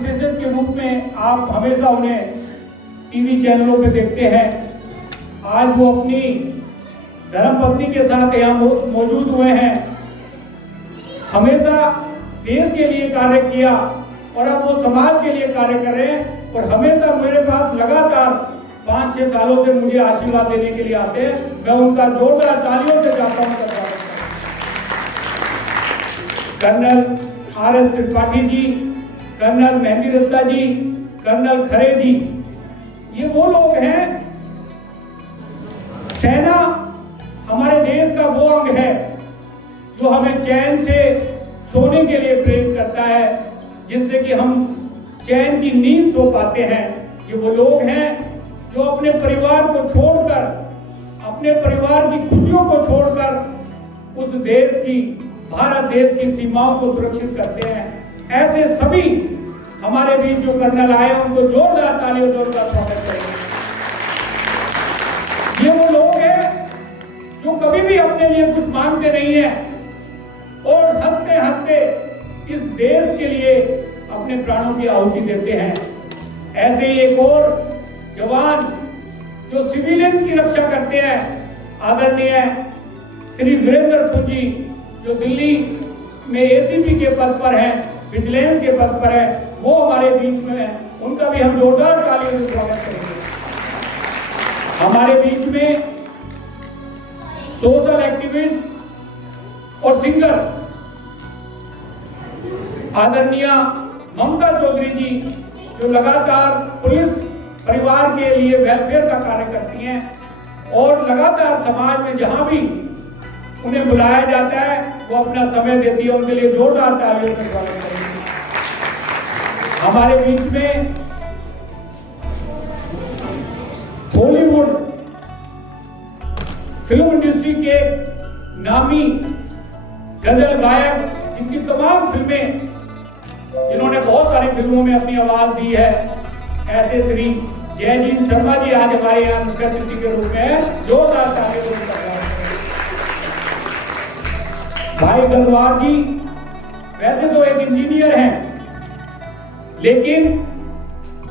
विशेषज्ञ के रूप में आप हमेशा उन्हें टीवी चैनलों पे देखते हैं। आज वो अपनी धर्मपत्नी के साथ यहाँ मौजूद हुए हैं। हमेशा देश के लिए कार्य किया और अब वो समाज के लिए कार्य कर रहे हैं और हमेशा मेरे पास लगातार 5-6 सालों से मुझे आशीर्वाद देने के लिए आते हैं। मैं उनका जोरदार तालियों से चाहता हूँ। Colonel RS Tripathi ji, colonel mehndi रत्ता जी, कर्नल खरे जी, ये वो लोग हैं। सेना हमारे देश का वो अंग है जो हमें चैन से सोने के लिए प्रेरित करता है, जिससे कि हम चैन की नींद सो पाते हैं। ये वो लोग हैं जो अपने परिवार को छोड़कर, अपने परिवार की खुशियों को छोड़कर उस देश की, भारत देश की सीमाओं को सुरक्षित करते हैं। ऐसे सभी हमारे बीच जो कर्नल आए उनको जोरदार तालियों से उनका स्वागत करेंगे। ये वो लोग हैं जो कभी भी अपने लिए कुछ मांगते नहीं हैं और हंसते हंसते इस देश के लिए अपने प्राणों की आहुति देते हैं। ऐसे ही एक और जवान जो सिविलियन की रक्षा करते हैं, आदरणीय श्री वीरेंद्र पुंजी, जो दिल्ली में ACP के पद पर हैं, विजिलेंस के पद पर है, वो हमारे बीच में है। उनका भी हम जोरदार तालियों से स्वागत करेंगे। हमारे बीच में सोशल एक्टिविस्ट और सिंगर आदरणीय ममता चौधरी जी, जो लगातार पुलिस परिवार के लिए वेलफेयर का कार्य करती हैं और लगातार समाज में जहां भी उन्हें बुलाया जाता है वो अपना समय देती है। उनके लिए जोरदार तालियों से स्वागत करेंगे। हमारे बीच में बॉलीवुड फिल्म इंडस्ट्री के नामी गजल गायक, जिनकी तमाम फिल्में, जिन्होंने बहुत सारी फिल्मों में अपनी आवाज दी है, ऐसे श्री जयजीत शर्मा जी आज हमारे यहाँ मुख्य अतिथि के रूप में जोरदार तालियों से स्वागत करेंगे। भाई गंगवार जी वैसे तो एक इंजीनियर हैं, लेकिन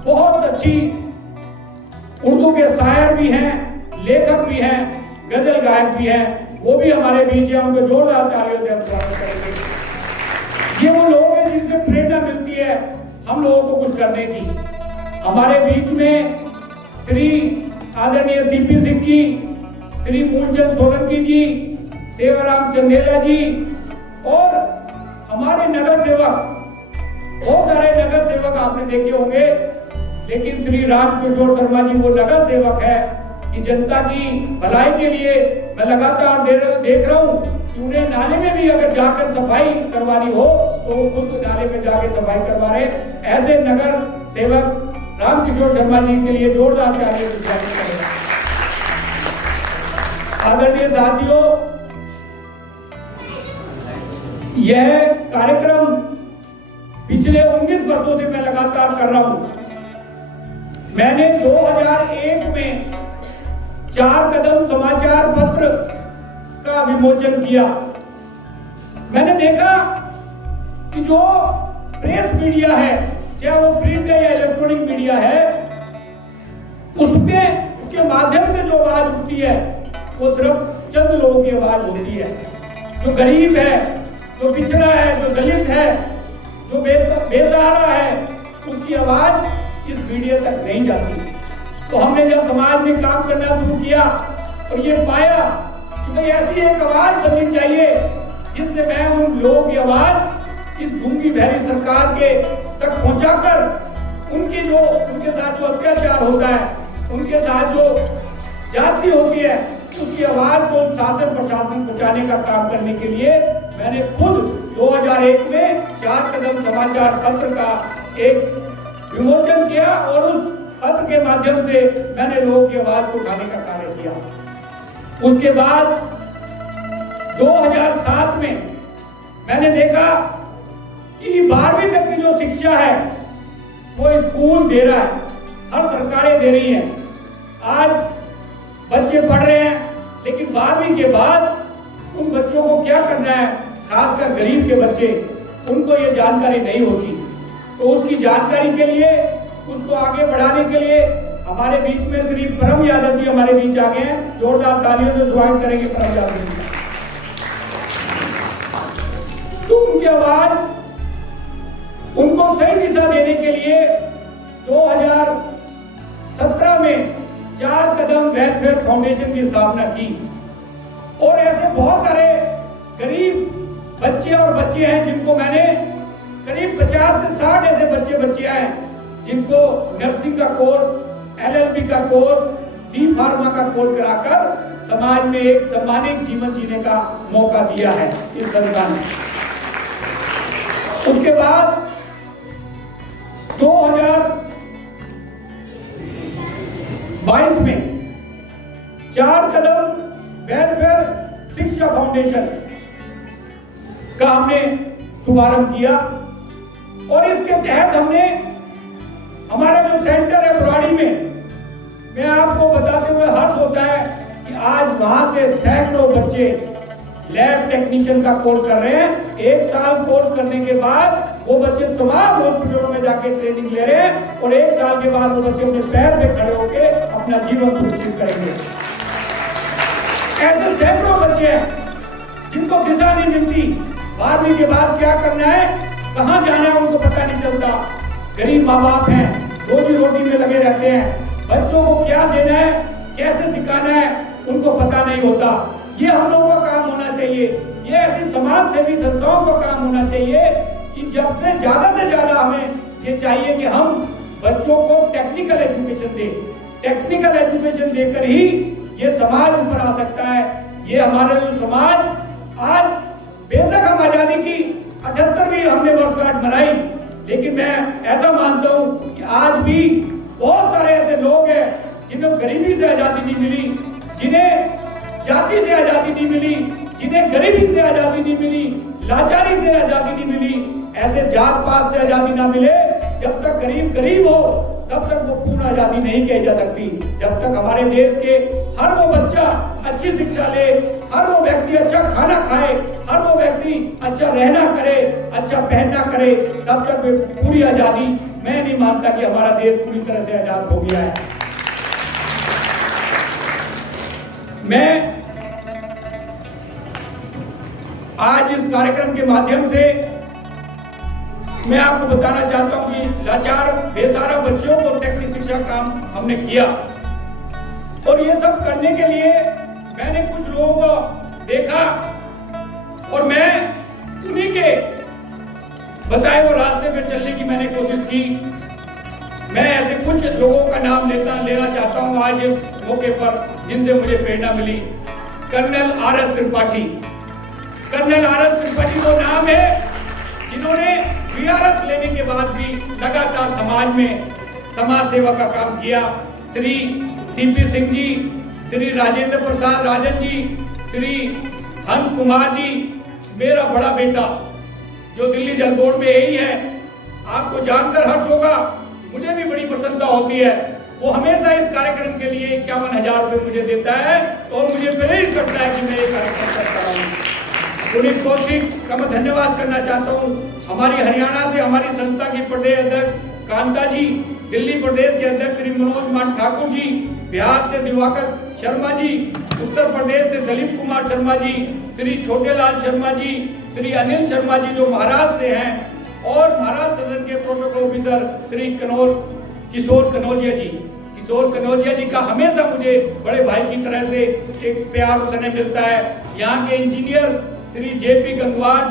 बहुत अच्छी उर्दू के शायर भी हैं, लेखक भी हैं, गजल गायक भी हैं। वो भी हमारे बीच है, उनको जोरदार तालियों से हम स्वागत करेंगे। ये वो लोग हैं जिनसे प्रेरणा मिलती है हम लोगों को कुछ करने की। हमारे बीच में श्री आदरणीय CP सिंह जी, श्री मूलचंद सोलंकी जी, सेवाराम चंदेला जी और हमारे नगर सेवक, बहुत सारे नगर सेवक आपने देखे होंगे, लेकिन श्री रामकिशोर शर्मा जी वो नगर सेवक है कि जनता की भलाई के लिए मैं लगातार देख रहा हूँ कि उन्हें नाले में भी अगर जाकर सफाई करवानी हो तो वो खुद नाले में जाकर सफाई करवा रहे। ऐसे नगर सेवक रामकिशोर शर्मा जी के लिए जोरदार तालियों से स्वागत करें। आदरणीय साथियों, यह कार्यक्रम पिछले 19 वर्षों से मैं लगातार कर रहा हूं। मैंने 2001 में 4 कदम समाचार पत्र का विमोचन किया। मैंने देखा कि जो प्रेस मीडिया है, चाहे वो प्रिंट है या इलेक्ट्रॉनिक मीडिया है, उसके माध्यम से जो आवाज उठती है वो सिर्फ चंद लोगों की आवाज होती है। जो गरीब है, जो पिछड़ा है, जो दलित है, जो बेसहारा है, उसकी आवाज इस मीडिया तक नहीं जाती। तो हमने जब समाज में काम करना शुरू किया और ये पाया कि भाई ऐसी एक आवाज बननी चाहिए जिससे मैं उन लोगों की आवाज इस गूंगी बहरी सरकार के तक पहुंचाकर उनके साथ जो अत्याचार होता है, उनके साथ जो जाति होती है, उसकी आवाज को शासन प्रशासन पहुंचाने का काम करने के लिए मैंने खुद 2001 में 4 कदम समाचार पत्र का एक विमोचन किया और उस पत्र के माध्यम से मैंने लोगों की आवाज को उठाने का कार्य किया। उसके बाद 2007 में मैंने देखा कि 12वीं तक की जो शिक्षा है वो स्कूल दे रहा है, हर सरकारें दे रही हैं। आज बच्चे पढ़ रहे हैं, लेकिन 12वीं के बाद उन बच्चों को क्या करना है, खासकर गरीब के बच्चे, उनको ये जानकारी नहीं होती। तो उसकी जानकारी के लिए, उसको आगे बढ़ाने के लिए हमारे बीच में श्री परम यादव जी हमारे बीच आ गए हैं। जोरदार तालियों से स्वागत करेंगे परम यादव जी। तो उनकी आवाज, उनको सही दिशा देने के लिए 2017 में 4 कदम वेलफेयर फाउंडेशन की स्थापना की। और ऐसे बहुत सारे गरीब बच्चे और बच्चे हैं जिनको मैंने करीब 50 से 60 ऐसे बच्चे हैं जिनको नर्सिंग का कोर्स, LLB का कोर्स, डी फार्मा का कोर्स कराकर समाज में एक सम्मानित जीवन जीने का मौका दिया है इस संस्थान ने। उसके बाद 2022 में 4 कदम वेलफेयर शिक्षा फाउंडेशन का हमने शुभारंभ किया। और इसके तहत हमने हमारा जो सेंटर है बुराड़ी में, मैं आपको बताते हुए हर्ष होता है कि आज वहां से सैकड़ों बच्चे लैब टेक्नीशियन का कोर्स कर रहे हैं। 1 साल कोर्स करने के बाद वो बच्चे तमाम हॉस्पिटलों में जाके ट्रेनिंग ले रहे हैं और 1 साल के बाद वो बच्चे अपने पैर पे खड़े होकर अपना जीवन सुरक्षित करेंगे। ऐसे सैकड़ों बच्चे हैं जिनको दिशा नहीं मिलती, 12वीं के बाद क्या करना है, कहां जाना है, उनको पता नहीं चलता। गरीब माँ बाप हैं, रोजी रोटी में लगे रहते हैं, बच्चों को क्या देना है, कैसे सिखाना है, उनको पता नहीं होता। ये हम लोगों का काम होना चाहिए, ये ऐसी समाज सेवी संस्थाओं का काम होना चाहिए कि जब से ज्यादा हमें ये चाहिए कि हम बच्चों को टेक्निकल एजुकेशन दें। टेक्निकल एजुकेशन देकर ही ये समाज ऊपर आ सकता है। ये हमारा जो समाज, आज बेशक हम आजादी की 78वीं हमने वर्षगांठ मनाई, लेकिन मैं ऐसा मानता हूं कि आज भी बहुत सारे ऐसे लोग हैं जिन्हें गरीबी से आजादी नहीं मिली, जिन्हें जाति से आजादी नहीं मिली, जिन्हें गरीबी से आजादी नहीं मिली, लाचारी से आजादी नहीं मिली। ऐसे जात पात से आजादी ना मिले, जब तक गरीब हो तब तक वो पूर्ण आजादी नहीं कही जा सकती। जब तक हमारे देश के हर वो बच्चा अच्छी शिक्षा ले, हर वो व्यक्ति अच्छा खाना खाए, हर वो व्यक्ति अच्छा रहना करे, अच्छा पहनना करे, तब तक पूरी आजादी, मैं नहीं मानता कि हमारा देश पूरी तरह से आजाद हो गया है। मैं आज इस कार्यक्रम के माध्यम से मैं आपको बताना चाहता हूं कि लाचार बेसहारा बच्चों को टेक्निकल शिक्षा काम हमने किया। और ये सब करने के लिए मैंने कुछ लोगों को देखा और मैं उन्हीं के बताए हुए रास्ते पे चलने की मैंने कोशिश की। मैं ऐसे कुछ लोगों का नाम लेना चाहता हूं आज इस मौके पर जिनसे मुझे प्रेरणा मिली। Colonel RS Tripathi. Colonel RS Tripathi वो नाम है जिन्होंने VRS लेने के बाद भी लगातार समाज में समाज सेवा का काम किया। श्री CP सिंह जी, श्री राजेंद्र प्रसाद राजन जी, श्री हंस कुमार जी, मेरा बड़ा बेटा जो दिल्ली जल बोर्ड में यही है, आपको जानकर हर्ष होगा, मुझे भी बड़ी प्रसन्नता होती है। वो हमेशा इस कार्यक्रम के लिए 51,000 रुपए मुझे देता है और मुझे प्रेरित करता है कि मैं ये कार्यक्रम करता रहूं। पुनीत कौशिक का मैं धन्यवाद करना चाहता हूं। हमारी हरियाणा से हमारी संस्था के प्रदेश अध्यक्ष कांता जी, दिल्ली प्रदेश के अध्यक्ष श्री मनोज मान ठाकुर जी, बिहार से दिवाकर शर्मा जी, उत्तर प्रदेश से दलीप कुमार शर्मा जी, श्री छोटेलाल शर्मा जी, श्री अनिल शर्मा जी जो महाराष्ट्र से हैं, और महाराष्ट्र सदन के प्रोटोकॉल ऑफिसर श्री किशोर कनौजिया जी। किशोर कनौजिया जी का हमेशा मुझे बड़े भाई की तरह से एक प्यार स्नेह मिलता है। यहाँ के इंजीनियर श्री JP गंगवार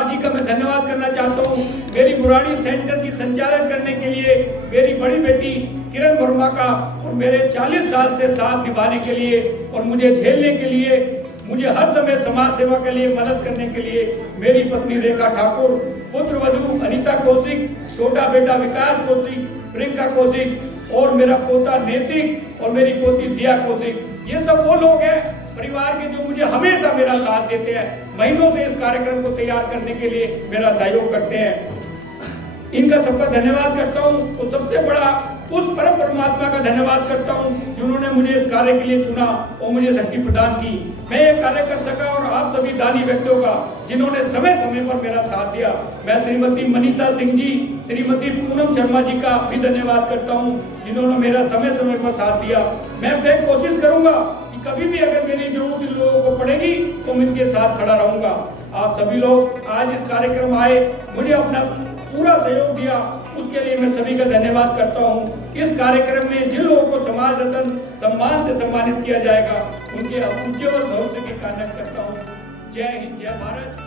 जी का मैं धन्यवाद करना चाहता हूँ। मेरी बुराड़ी सेंटर की संचालन करने के लिए मेरी बड़ी बेटी किरण वर्मा का, और मेरे 40 साल से साथ निभाने के लिए और मुझे झेलने के लिए, मुझे हर समय समाज सेवा के लिए मदद करने के लिए मेरी पत्नी रेखा ठाकुर, पुत्र वधू अनीता कौशिक, छोटा बेटा विकास कौशिक, प्रियंका कौशिक और मेरा पोता नैतिक और मेरी पोती दिया कौशिक। ये सब वो लोग हैं परिवार के जो मुझे हमेशा मेरा साथ देते हैं, महीनों से इस कार्यक्रम को तैयार करने के लिए मेरा सहयोग करते हैं। इनका सबका धन्यवाद करता हूँ। और सबसे बड़ा उस परम परमात्मा का धन्यवाद करता हूं जिन्होंने मुझे इस कार्य के लिए चुना और मुझे शक्ति प्रदान की। मैं ये कार्य कर सका और आप सभी दानी व्यक्तियों का जिन्होंने समय समय पर मेरा साथ दिया। मैं श्रीमती मनीषा सिंह जी, श्रीमती पूनम शर्मा जी का भी धन्यवाद करता हूं जिन्होंने मेरा समय समय पर साथ दिया। मैं कोशिश करूंगा कि कभी भी अगर मेरी जरूरत लोगों को पड़ेगी तो मैं इनके साथ खड़ा रहूंगा। आप सभी लोग आज इस कार्यक्रम आए, मुझे अपना पूरा सहयोग दिया, उसके लिए मैं सभी का धन्यवाद करता हूं। इस कार्यक्रम में जिन लोगों को समाज रत्न सम्मान से सम्मानित किया जाएगा उनके उज्ज्वल भविष्य की कामना करता हूं। जय हिंद, जय भारत।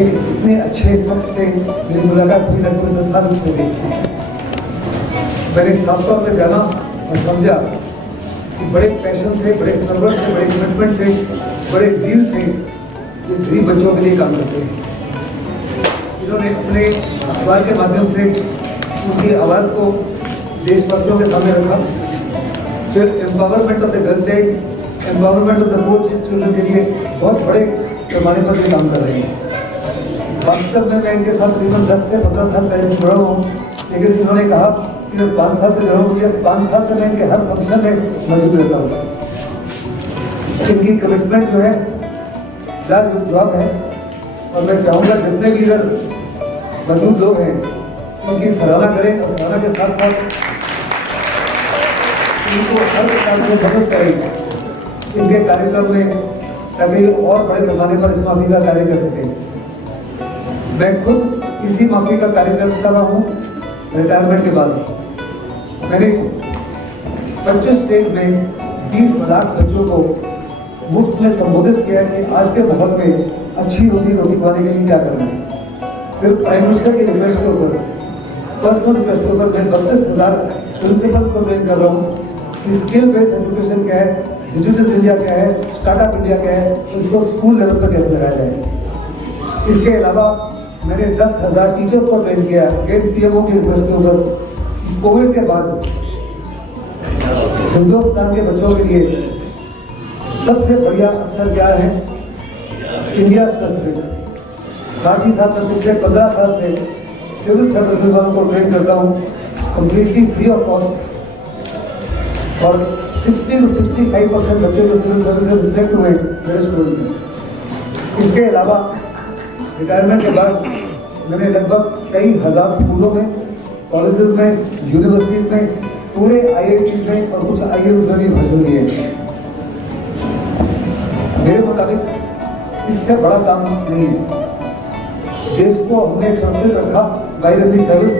इतने अच्छे शख्स से मेरी मुलाकात हुई लगभग 10 साल हो गई। मैंने साफ तौर पर जाना और समझा कि बड़े पैशन से, बड़े फर्वर से, बड़े कमिटमेंट से, बड़े जील से ये गरीब बच्चों के लिए काम करते हैं। इन्होंने अपने अखबार के माध्यम से उनकी आवाज़ को देशवासियों के सामने रखा। फिर empowerment of the girl child, empowerment of the poor children के लिए बहुत बड़े पैमाने पर भी काम कर रहे हैं। वास्तव में मैं इनके साथ तकरीबन 10 से 15 साल पहले से जुड़ा हूँ, लेकिन इन्होंने कहा कि मैं 5 साल से जुड़ा हूँ, 5 साल से मैं इनके हर फंक्शन में मौजूद रहता हूँ। इनकी कमिटमेंट जो है लाजवाब है और मैं चाहूँगा जितने भी इधर मौजूद लोग हैं उनकी सराहना करें और सराहना के साथ साथ इनको हर प्रकार से मदद करें इनके कार्यक्रम में, ताकि और बड़े पैमाने पर इस माफी का कार्य कर सकें। मैं खुद इसी माफी का कार्यक्रम कर रहा हूँ रिटायरमेंट के बाद। मैंने 25 स्टेट में 20 लाख बच्चों को मुफ्त में संबोधित किया कि आज के माहौल में अच्छी रोटी खवाने के लिए क्या करना है। फिर प्राइम मिनिस्टर के रिक्वेस्ट के ऊपर, पर्सनल रिक्वेस्ट के ऊपर मैं 32,000 प्रिंसिपल्स को ट्रेन कर रहा हूँ कि स्किल बेस्ड एजुकेशन क्या है, डिजिटल इंडिया क्या है, स्टार्टअप इंडिया क्या है, इसको स्कूल लेवल पर कैसे लगाया जाए। इसके अलावा मैंने 10,000 टीचर्स को ट्रेन किया गेट पीएमओ की रिक्वेस्ट के ऊपर। कोविड के बाद हिंदुस्तान के बच्चों के लिए सबसे बढ़िया असर क्या है, इंडिया स्पेसिफिक। साथ ही साथ मैं पिछले 15 साल से सिविल सर्विसेज वालों को ट्रेन करता हूँ कम्प्लीटली फ्री ऑफ कॉस्ट, और 60 to 65% बच्चे जो सिविल सर्विसेज सिलेक्ट हुए मेरे स्टूडेंट्स हैं। इसके अलावा रिटायरमेंट के बाद मैंने लगभग कई हज़ार स्कूलों में, कॉलेजेस में, यूनिवर्सिटीज में, पूरे IITs में और कुछ IIMs में भी भाषण दिए। मेरे मुताबिक इससे बड़ा काम नहीं है। देश को हमने सुरक्षित रखा बाय द सर्विस।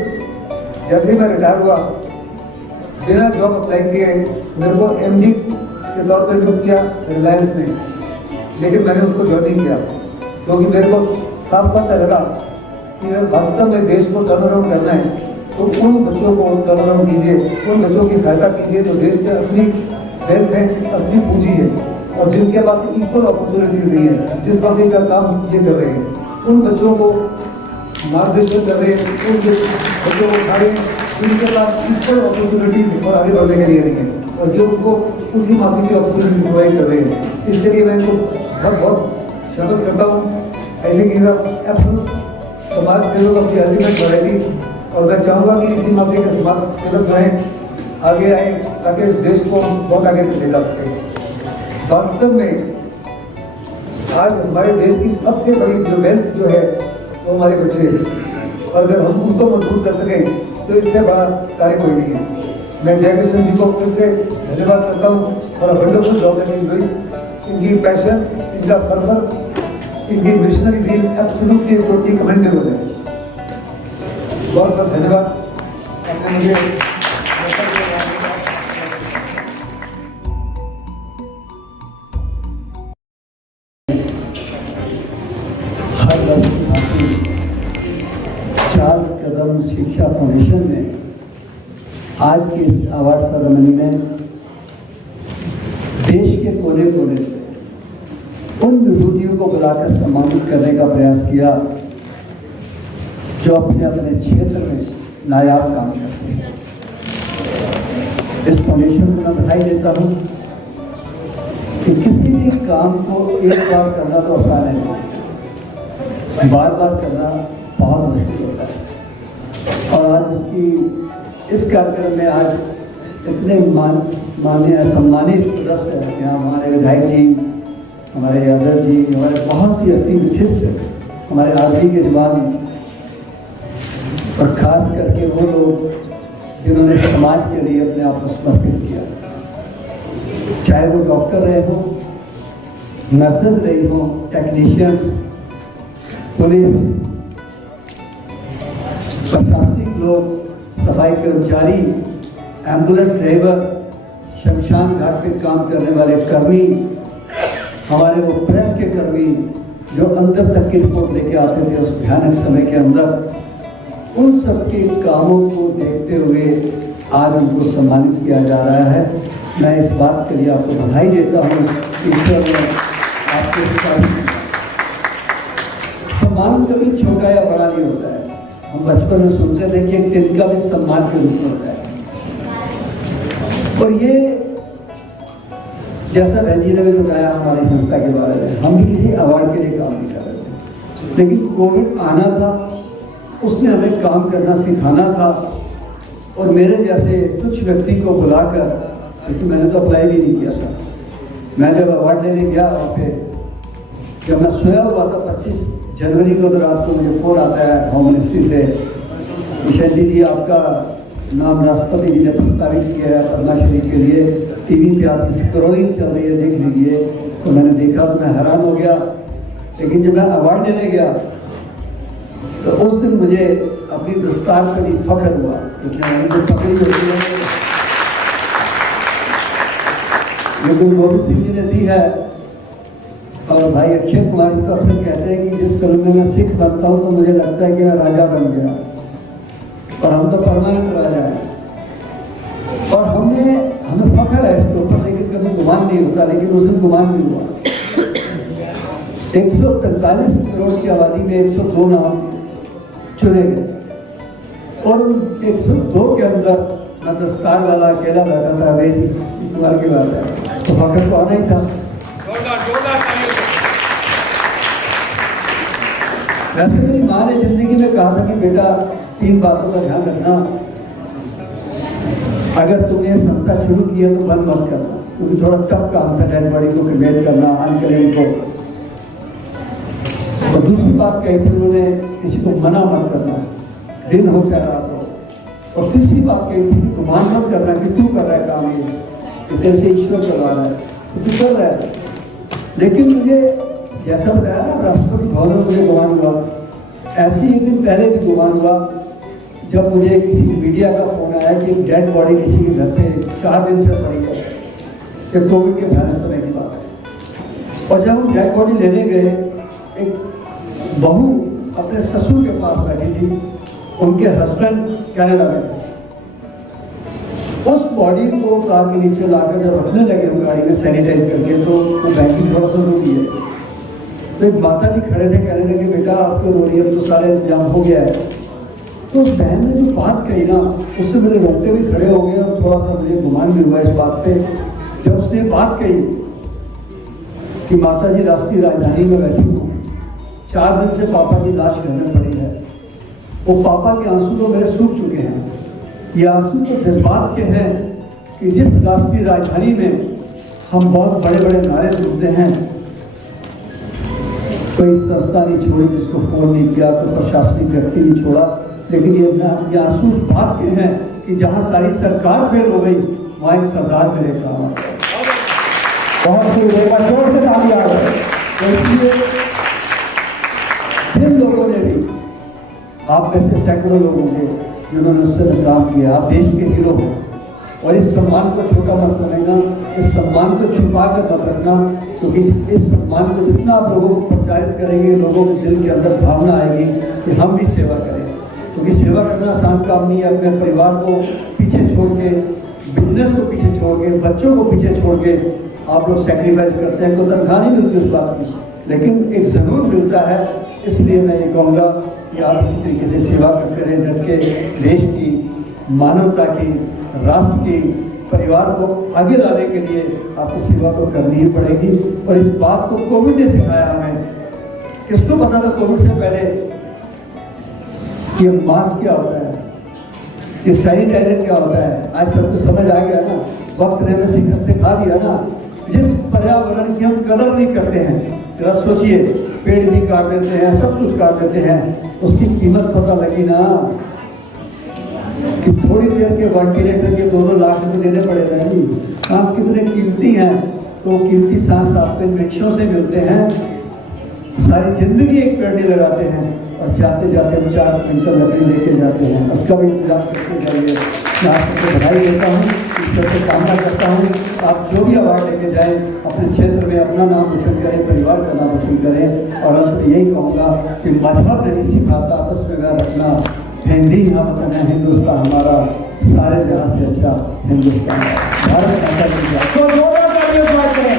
जैसे ही मैं रिटायर हुआ, बिना जॉब अप्लाई किए मेरे को MD के तौर पर नियुक्त किया रिलायंस ने, लेकिन मैंने उसको ज्वाइन नहीं किया क्योंकि मेरे को साफ पता लगा कि वास्तव में देश को टर्न अराउंड करना है तो उन बच्चों को टर्न अराउंड कीजिए, उन बच्चों की सहायता कीजिए जो देश के असली वेल्थ है, असली पूंजी है और जिनके पास इक्वल अपॉर्चुनिटी नहीं है। जिस बात का काम ये कर रहे हैं उन बच्चों को मार्गदर्शन कर रहे हैं, उन बच्चों को उठा रहे हैं जिनके पास इक्वल अपॉर्चुनिटी और आगे बढ़ने के लिए नहीं है और जो उनको उसी माफी की अपॉर्चुनिटी प्रोवाइड कर रहे हैं। इसके लिए मैं इनको बहुत बहुत शाबाश करता हूँ। आई थिंक इज एब्सोल्यूट समाज सेवक ऑफ द अल्टीमेट वैरायटी, और मैं चाहूँगा कि इसी मामले के समाज सेवक जो हैं आगे आए ताकि इस देश को बहुत आगे ले जा सके। वास्तव में आज हमारे देश की सबसे बड़ी जो वेल्थ जो है वो हमारे बच्चे हैं, और अगर हम उनको मजबूत कर सकें तो इससे बड़ा कार्य कोई नहीं है। मैं जयकिशन जी को फिर से धन्यवाद करता हूँ और वंडरफुल जॉब लगी हुई। इनकी पैशन, इनका फर्वर, इनकी मिशनरी जील एब्सोल्युटली टोटली कमेंडेबल है। बहुत बहुत धन्यवाद आपने मुझे मौका दिया। हर वर्ष की 4 कदम शिक्षा फाउंडेशन में आज की इस अवार्ड सेरेमनी में देश के कोने कोने से उन विभूतियों को बुलाकर सम्मानित करने का प्रयास किया जो अपने अपने क्षेत्र में नायाब काम करते हैं। इस फाउंडेशन को मैं बधाई देता हूँ कि किसी भी काम को एक बार करना तो आसान है, बार बार करना बहुत मुश्किल होता है। और आज इस कार्यक्रम में आज इतने मान्य सम्मानित सदस्य हैं। यहाँ हमारे विधायक जी, हमारे यादव जी, हमारे बहुत ही अति विशिष्ट हमारे आदमी के जवान, और खास करके वो लोग जिन्होंने समाज के लिए अपने आप को समर्पित किया, चाहे वो डॉक्टर रहे हो, नर्सेज रही हो, टेक्नीशियंस, पुलिस, प्रशासनिक लोग, सफाई कर्मचारी, एम्बुलेंस ड्राइवर, शमशान घाट पे काम करने वाले कर्मी, हमारे वो प्रेस के कर्मी जो अंदर तक की रिपोर्ट लेके आते थे उस भयानक समय के अंदर, उन सबके कामों को देखते हुए आज उनको सम्मानित किया जा रहा है। मैं इस बात के लिए आपको बधाई देता हूँ। ईश्वर ने आपके सम्मान कभी छोटा या बड़ा नहीं होता है। हम बचपन में सुनते थे कि एक तिनका भी सम्मान के रूप में होता है। और ये जैसा रंजी ने भी बताया हमारी संस्था के बारे में, हम भी किसी अवार्ड के लिए काम नहीं कर रहे थे, लेकिन कोविड आना था, उसने हमें काम करना सिखाना था। और मेरे जैसे कुछ व्यक्ति को बुलाकर, क्योंकि मैंने तो अप्लाई भी नहीं किया था, मैं जब अवार्ड लेने गया वहाँ पे, जब मैं सोया हुआ था 25 जनवरी को, तो रात को मुझे फोन आता है होम मिनिस्ट्री से, शैली जी आपका नाम राष्ट्रपति जी ने प्रस्तावित किया है पद्मश्री के लिए, टीवी पे आपकी स्क्रॉलिंग चल रही है, देख लीजिए। तो मैंने देखा तो मैं हैरान हो गया। लेकिन जब मैं अवार्ड लेने गया तो उस दिन मुझे अपनी दस्तार पर भी फख्र हुआ, क्योंकि मैंने जो पकड़ी होती है ये गुरु गोविंद सिंह जी ने दी है। और भाई अक्षय कुमार जी तो अक्सर कहते हैं कि जिस फिल्म में मैं सिख बनता हूँ तो मुझे लगता है कि मैं राजा बन गया, और हम तो परमानेंट राजा हैं। और हमें फख्र है इसके ऊपर, लेकिन कभी गुमान नहीं होता। लेकिन उस दिन गुमान भी हुआ। 145 करोड़ की आबादी में 102 नाम चुने गए, और 102 के अंदर मैं दस्तार वाला अकेला बैठा था। अवेद कुमार की बात है, तो फख्र तो आना ही था। वैसे मेरी माँ ने जिंदगी में कहा था कि बेटा 3 बातों का ध्यान रखना, अगर तुमने संस्था शुरू की है तो बंद मत करना, क्योंकि थोड़ा टफ काम था डेड बॉडी को क्रिमेट करना, अनक्लेम को। और दूसरी बात कही थी उन्होंने, किसी को मना मत करना, दिन हो चाहे रात हो। और तीसरी बात कही थी कि गुमान मत करना कि तू कर रहा है काम, ये तेरे से ईश्वर करवा रहा है, तो तू कर रहा है। लेकिन मुझे जैसा बताया ना, राष्ट्रपति भवन में मुझे गुमान हुआ, ऐसे ही एक दिन पहले भी गुमान हुआ जब मुझे किसी मीडिया का फोन आया कि एक डेड बॉडी किसी के घर पे 4 दिन से पड़ी है। ये कोविड के भयानक समय की बात है। और जब हम डेड बॉडी लेने गए, एक बहू अपने ससुर के पास बैठी थी, उनके हस्बैंड कनाडा में थे। उस बॉडी को कार के नीचे लाकर जब रखने लगे हम गाड़ी में सैनिटाइज करके, तो वो बैंकिंग थोड़ा सा रोकी है। तो एक माता जी खड़े थे, कहने लगे बेटा आप क्यों रो रही है, तो सारे इंतजाम हो गया है। तो उस बहन ने जो बात कही ना, उससे मेरे रोते भी खड़े हो गए, और थोड़ा सा मुझे गुमान भी हुआ इस बात पे जब उसने बात कही कि माता जी राष्ट्रीय राजधानी में बैठी हूँ, 4 दिन से पापा की लाश घर में पड़ी है। वो पापा के आंसू तो मेरे सूख चुके हैं। ये आंसू तो जज्बात के हैं कि जिस राष्ट्रीय राजधानी में हम बहुत बड़े बड़े नारे सुनते हैं, कोई संस्था नहीं छोड़ी, जिसको फोन नहीं किया, कोई प्रशासनिक व्यक्ति नहीं छोड़ा, लेकिन ये आंसू उस बात के हैं कि जहाँ सारी सरकार फेल हो गई, वहाँ एक सरदार मेरे काम है। बहुत सी जोर से ताली आ रही है। जिन लोगों ने भी आप में से सैकड़ों लोग होंगे जिन्होंने उससे काम किया। आप देश के हीरो हो और इस सम्मान को छोटा मत समझना, इस सम्मान को छुपा कर मत रखना, क्योंकि इस सम्मान को जितना आप लोगों को प्रचारित करेंगे, लोगों के दिल के अंदर भावना आएगी कि हम भी सेवा करें। क्योंकि सेवा करना आसान काम नहीं है। अपने परिवार को पीछे छोड़ के, बिजनेस को पीछे छोड़ के, बच्चों को पीछे छोड़ के आप लोग सेक्रीफाइस करते हैं। कोई तनख्वाह नहीं मिलती उस बात की, लेकिन एक ज़रूर मिलता है। इसलिए मैं ये कहूँगा कि आप इसी तरीके से सेवा करते रहें, डट के देश की, मानवता की, राष्ट्र की, परिवार को आगे लाने के लिए आपको सेवा तो करनी ही पड़ेगी। और इस बात को कोविड ने सिखाया हमें। किसको पता था कोविड से पहले कि मास्क क्या होता है, कि सैनिटाइजर क्या होता है? आज सब कुछ समझ आ गया ना, वक्त ने हमें सिखा दिया ना। जिस पर्यावरण की हम कदर नहीं करते हैं, जरा सोचिए, पेड़ भी काट देते हैं, सब कुछ काट देते हैं, उसकी कीमत पता लगी ना कि थोड़ी देर के वेंटिलेटर के 2-2 लाख रुपए देने पड़े रहेंगे। सांस कितने कीमती हैं, तो कीमती सांस आपके वृक्षों से मिलते हैं। सारी जिंदगी एक पेड़ नहीं लगाते हैं और जाते जाते 4 क्विंटल लकड़ी लेके जाते हैं। उसका भी इंतजाम करते जाइए। मैं आपको बधाई देता हूँ, ईश्वर से कामना करता हूँ आप जो भी अवार्ड लेके जाएं, अपने क्षेत्र में अपना नाम रोशन करें, परिवार का नाम रोशन करें। और अंत में यही कहूँगा कि मजहब नहीं सिखाता आपस में व्याह रखना, हिंदी यहाँ वतन है, हिंदुस्तान हमारा, सारे जहाँ से अच्छा हिंदुस्तान। भारत माता की जय। तो जोरदार तालियां करें।